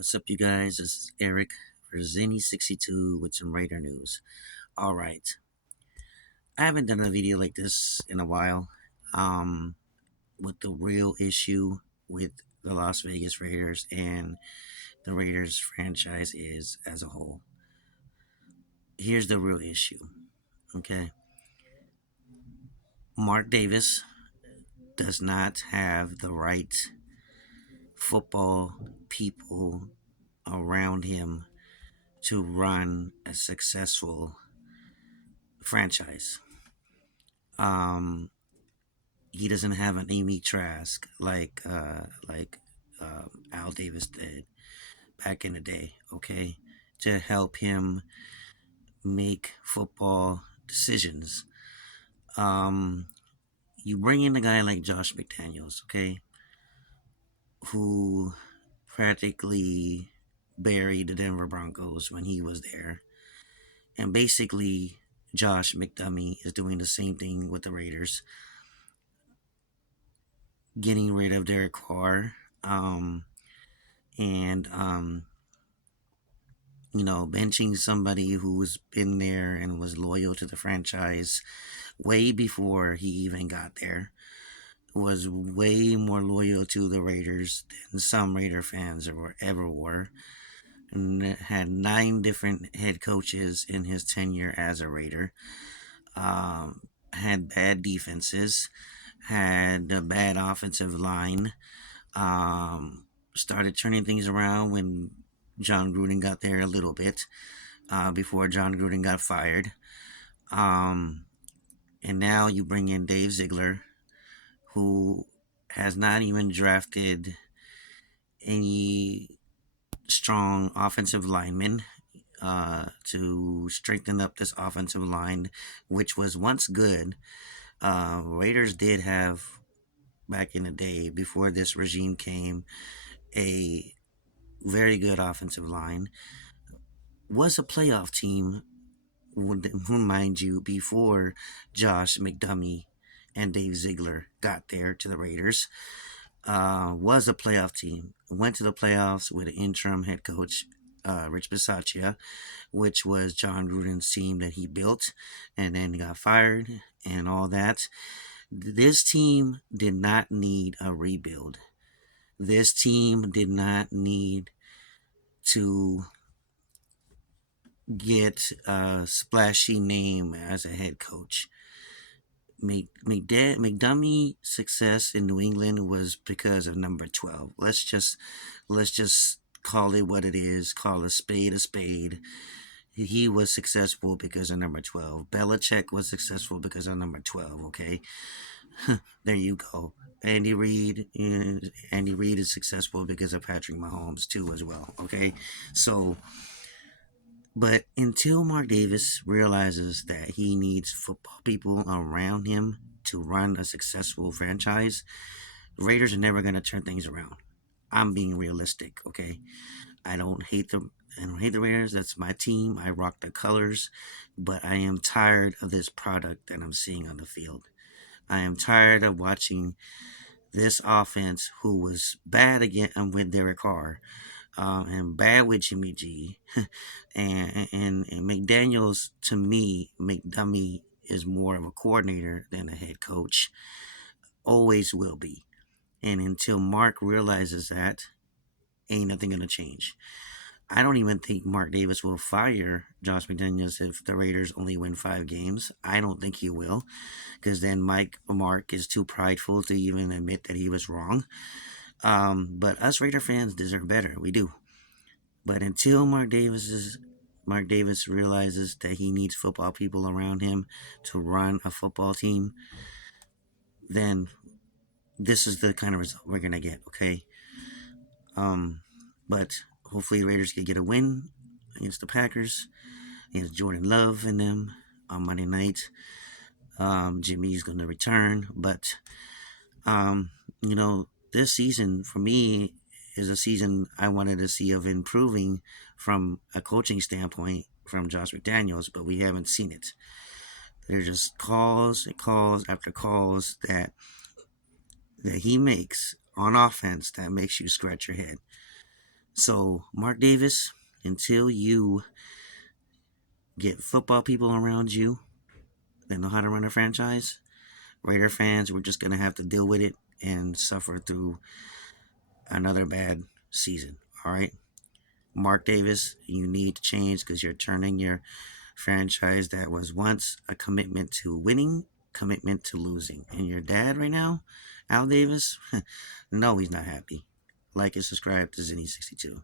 What's up, you guys? This is Eric for Zinny62 with some Raider news. All right, I haven't done a video like this in a while. Um, what the real issue with the Las Vegas Raiders and the Raiders franchise is as a whole. Here's the real issue. Okay, Mark Davis does not have the right football people around him to run a successful franchise. Um, he doesn't have an Amy Trask like Al Davis did back in the day. Okay, to help him make football decisions. Um, you bring in a guy like Josh McDaniels, okay, who practically buried the Denver Broncos when he was there, and basically Josh McDummy is doing the same thing with the Raiders, getting rid of Derek Carr. And benching somebody who's been there and was loyal to the franchise way before he even got there, was way more loyal to the Raiders than some Raider fans ever were, and had 9 different head coaches in his tenure as a Raider. Had bad defenses, had a bad offensive line. Started turning things around when John Gruden got there a little bit, before John Gruden got fired. Um, and now you bring in Dave Ziegler, who has not even drafted any strong offensive linemen to strengthen up this offensive line, which was once good. Raiders did have, back in the day before this regime came, a very good offensive line, was a playoff team, mind you, before Josh McDummy and Dave Ziegler got there to the Raiders. Was a playoff team. Went to the playoffs with an interim head coach, Rich Bisaccia, which was John Gruden's team that he built, and then got fired and all that. This team did not need a rebuild. This team did not need to get a splashy name as a head coach. McDummy success in New England was because of number 12. Let's just call it what it is. Call a spade a spade. He was successful because of number 12. Belichick was successful because of number 12. Okay, there you go. Andy Reid is successful because of Patrick Mahomes too, as well. Okay, so but until Mark Davis realizes that he needs football people around him to run a successful franchise, the Raiders are never going to turn things around. I'm being realistic, okay? I don't hate the I don't hate the Raiders. That's my team. I rock the colors, but I am tired of this product that I'm seeing on the field. I am tired of watching this offense, who was bad again with Derek Carr, and bad with Jimmy G. and McDaniels, to me, McDummy is more of a coordinator than a head coach. Always will be. And until Mark realizes that, ain't nothing gonna change. I don't even think Mark Davis will fire Josh McDaniels if the Raiders only win 5 games. I don't think he will, because then Mark is too prideful to even admit that he was wrong. But us Raider fans deserve better. We do. But until Mark Davis realizes that he needs football people around him to run a football team, then this is the kind of result we're gonna get. Okay. But hopefully the Raiders can get a win against the Packers, against Jordan Love and them on Monday night. Jimmy's gonna return, but um, this season for me is a season I wanted to see of improving from a coaching standpoint from Josh McDaniels, but we haven't seen it. There's just calls and calls after calls that he makes on offense that makes you scratch your head. So, Mark Davis, until you get football people around you that know how to run a franchise, Raider fans, we're just going to have to deal with it and suffer through another bad season. All right? Mark Davis, you need to change because you're turning your franchise that was once a commitment to winning, commitment to losing. And your dad right now, Al Davis, no, he's not happy. Like and subscribe to Zinny62.